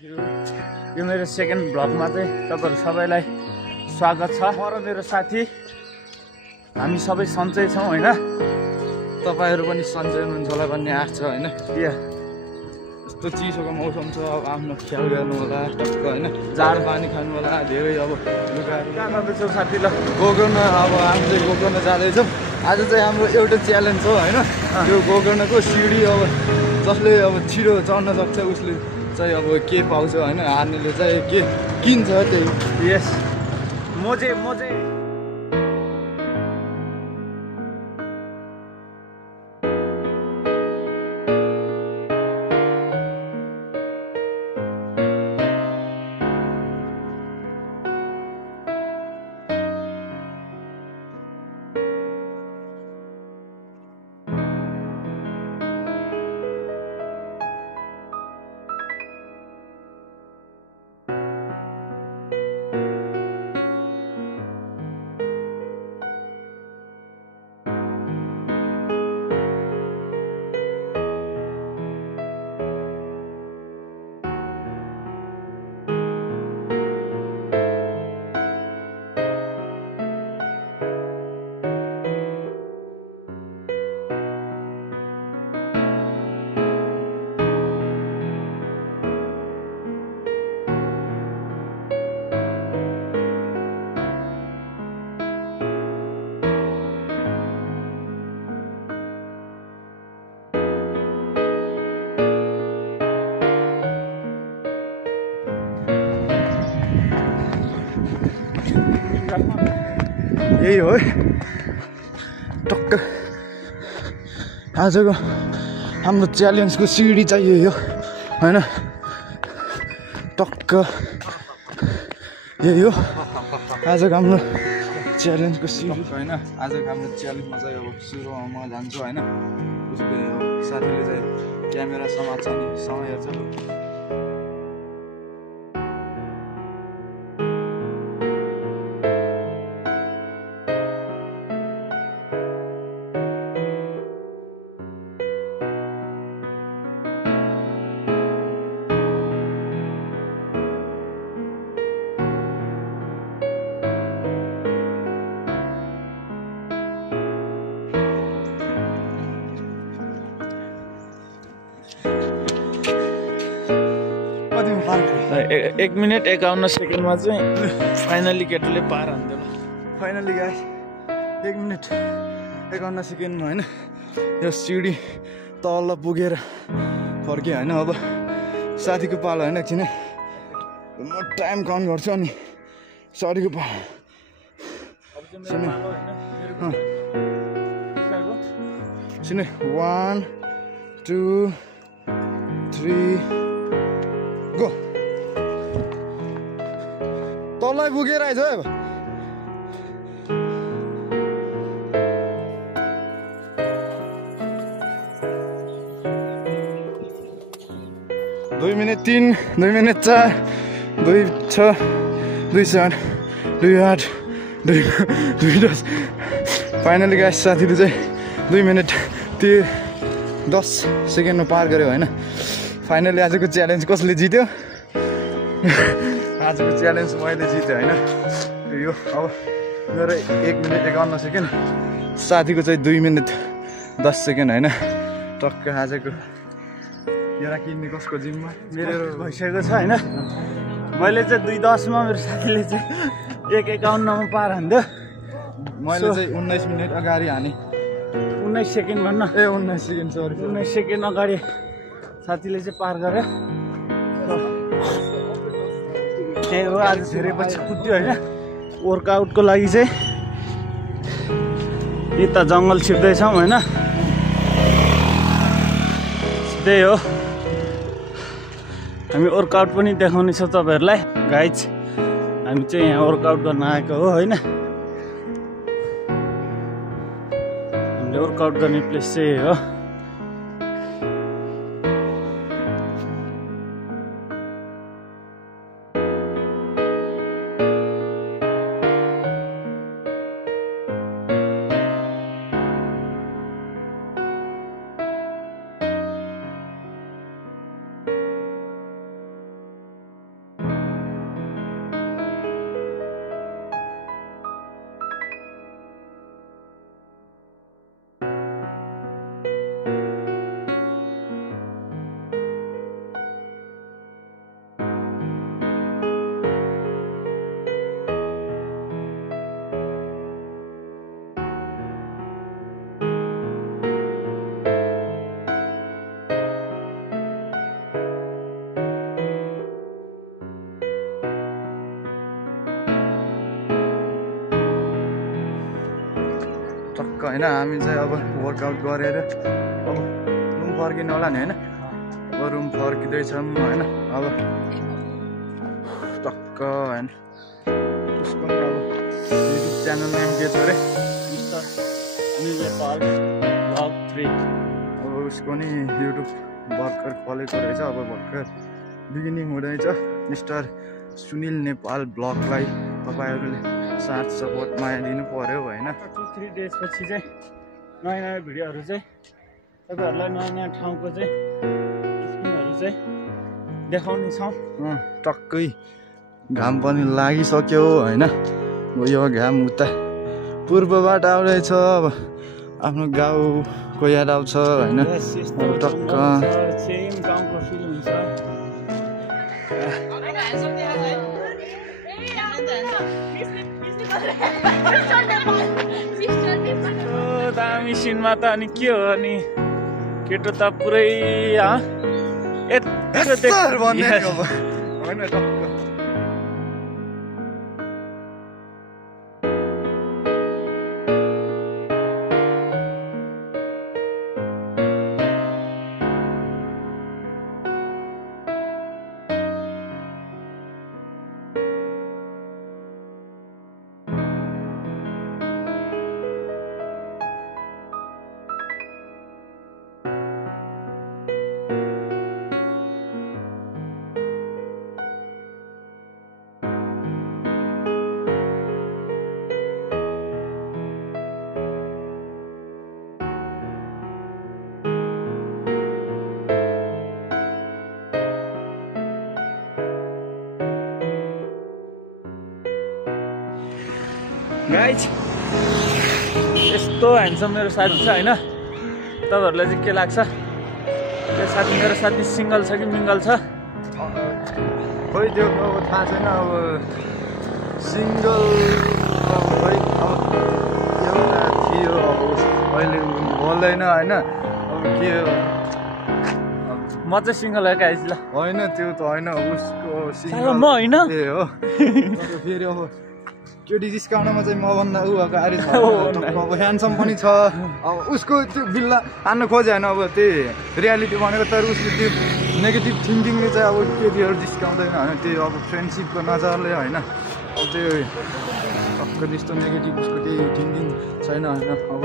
यो मेरो सेकेन्ड भ्लगमा चाहिँ तपाईँहरू सबैलाई स्वागत छ। म र मेरो साथी हामी सबै सन्चै छौँ होइन। तपाईँहरू पनि सन्चै हुनुहुन्छ होला भन्ने आश छ होइन। यस्तो चिसोको मौसम छ, अब आफ्नो ख्याल गर्नु होला टक्क होइन। जाडो पानी खानु होला धेरै। अब लुगाहरू कहाँ जाँदैछौँ साथी? ल गोकर्ण, अब हामी चाहिँ गोकर्ण जाँदैछौँ। आज चाहिँ हाम्रो एउटा च्यालेन्ज हो होइन। यो गोकर्णको सिडी अब जसले अब छिटो चढ्न सक्छ उसले चाहिँ अब के पाउँछ होइन। हार्नेले चाहिँ के किन्छ त्यही। यस मोजे यही हो टक्क आजको हाम्रो च्यालेन्जको सिडी चाहिँ यही हो होइन। टक्क यही हो आजको हाम्रो च्यालेन्जको सिडी होइन। आजको हाम्रो च्यालेन्जमा चाहिँ अब सुरुमा म जान्छु होइन। उसले साथीले चाहिँ क्यामेरा समात्छ नि सँग हेर्छ। एक मिनट 51 सेकेन्डमा चाहिँ फाइनली केटोले पार हान्थ्यो। फाइनली गाइस 1 मिनट 51 सेकेन्डमा होइन यो सिडी तल पुगेर फर्केँ होइन। अब साथीको पालो होइन। एकछिन म टाइम काउन्ट गर्छु अनि साथीको पालो। 1 2 3 गो। तलै पुगेर आइज है। अब 2 मिनट 3 2 मिनट 4 2 6 2 7 2 8 2 10। फाइनली गाइस साथीले चाहिँ 2 मिनट 10 सेकेन्डमा पार गर्यो होइन। फाइनली आजको च्यालेन्ज कसले जित्यो? आजको च्यालेन्ज मैले जितेँ होइन। यो अब मेरो 1 मिनट 51 सेकेन्ड, साथीको चाहिँ 2 मिनट 10 सेकेन्ड होइन। टक्क आजको एउटा किन्ने कसको जिम्मा मेरो भइसकेको छ होइन। मैले चाहिँ 2:10 मा, मेरो साथीले चाहिँ 1:51 मा पार हान्थ्यो। मैले चाहिँ 19 मिनट अगाडि हाने। 19 सेकेन्ड भन्न 19 सेकेन्ड सरी 19 सेकेन्ड अगाडि साथीले चाहिँ पार गर्यो। त्यही हो आज धेरै पछि कुद्यो होइन। वर्कआउटको लागि चाहिँ यता जङ्गल छिर्दैछौँ होइन। त्यही हो हामी वर्कआउट पनि देखाउनेछौँ तपाईँहरूलाई गाइज। हामी चाहिँ यहाँ वर्कआउट गर्न आएको हो होइन। हामीले वर्कआउट गर्ने प्लेस चाहिँ हो। होइन हामी चाहिँ अब वर्कआउट गरेर अब रुम फर्किनु होला नि होइन अब रुम फर्किँदैछौँ होइन अब टक्क होइन उसको पनि अब युट्युब च्यानल नेम के छ अरे मिस्टर सुनिल नेपाल ब्लग 3 अब उसको नि युट्युब भर्खर खोलेको रहेछ अब भर्खर बिगिनिङ हुँदैछ मिस्टर सुनिल नेपाल ब्लगलाई तपाईँहरूले साथ सपोर्ट माया दिनु पर्यो होइन 2-3 डेज पछि चाहिँ नयाँ नयाँ भिडियोहरू चाहिँ तपाईँहरूलाई नयाँ नयाँ ठाउँको चाहिँ स्पिनहरू चाहिँ देखाउनेछौँ टक्कै घाम पनि लागिसक्यो होइन यो घाम उता पूर्वबाट आउँदैछ अब आफ्नो गाउँको याद आउँछ होइन टक्क सेम गाउँको फिल हुन्छ दामी सिनमा त अनि के हो अनि केटो त पुरै होइन टक्क गाइज यस्तो ह्यान्डसम मेरो साथी छ होइन तपाईँहरूलाई चाहिँ के लाग्छ त्यो साथी मेरो साथी सिङ्गल छ कि मिङ्गल छ खोइ त्यो अब थाहा छैन अब सिङ्गल खै अब एउटा थियो अब अहिले बोल्दैन होइन अब के म चाहिँ सिङ्गल हो गाइज ल होइन त्यो त होइन उसको साला म होइन ए हो फेरि अब केटी जिस्काउनमा चाहिँ मभन्दा ऊ अगाडि छ अब ह्यान्डसम पनि छ अब उसको त्यो बिल्ला हान्न खोजे होइन अब त्यही रियालिटी भनेको तर उसको त्यो नेगेटिभ थिङ्किङले चाहिँ अब केटीहरू जिस्काउँदैन होइन त्यो अब फ्रेन्डसिपको नजरले होइन अब त्यो टक्क त्यस्तो नेगेटिभ उसको केही थिङ्किङ छैन होइन अब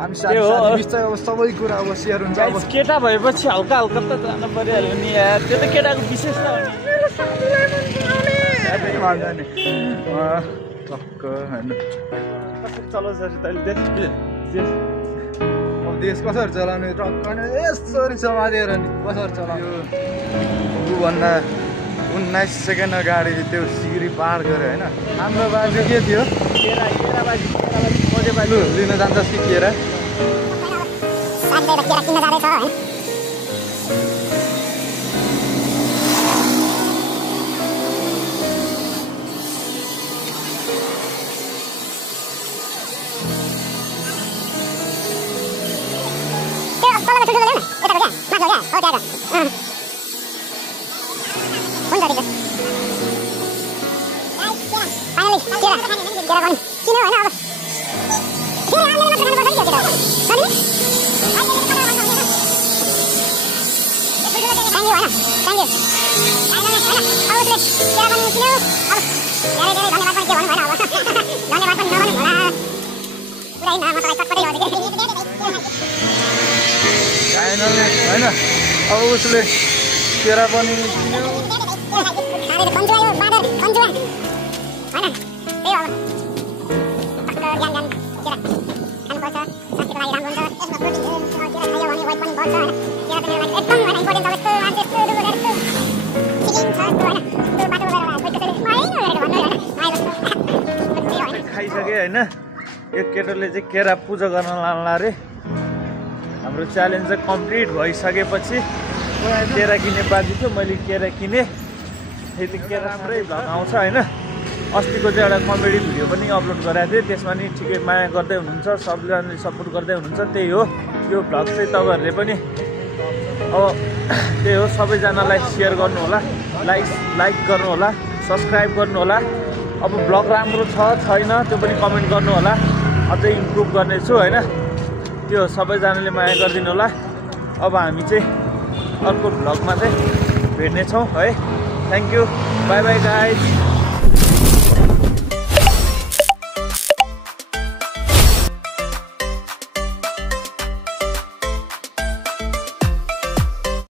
हामी साथी बिच चाहिँ अब सबै कुरा अब सेयर हुन्छ अब केटा भएपछि हल्का हल्का त जानु परिहाल्यो नि यार त्यो त केटाको विशेष त हो नि टक्क होइन कसरी चलाउँछ तैँले देश अब देश कसरी चलाउने टक्क यसरी समातेर नि कसरी चलाउने ऊभन्दा 19 सेकेन्ड अगाडि त्यो सिगरी पार गऱ्यो होइन हाम्रो बाजे के थियो लु लिन जान्छ सिकेर होइन अब उसले केरा पनि किन्यो खाइसके होइन यो केटोले चाहिँ केरा पूजा गर्न लान्ला अरे हाम्रो च्यालेन्ज चाहिँ कम्प्लिट भइसकेपछि केरा किन्ने बाजी थियो मैले केरा किनेँ फेरि केरा राम्रै भ्लग आउँछ होइन अस्तिको चाहिँ एउटा कमेडी भिडियो पनि अपलोड गरेको थिएँ त्यसमा नि ठिकै माया गर्दै हुनुहुन्छ सबैजनाले सपोर्ट गर्दै हुनुहुन्छ त्यही हो यो भ्लग चाहिँ तपाईँहरूले पनि अब त्यही हो सबैजनालाई सेयर गर्नु होला लाइक गर्नु होला सब्सक्राइब गर्नु होला अब भ्लग राम्रो छ छैन त्यो पनि कमेन्ट गर्नु होला अझै इम्प्रुभ गर्नेछु होइन। त्यो सबैजनाले माया गरिदिनु होला। अब हामी चाहिँ अर्को भ्लगमा चाहिँ भेट्नेछौँ है। Thank you, by by guys.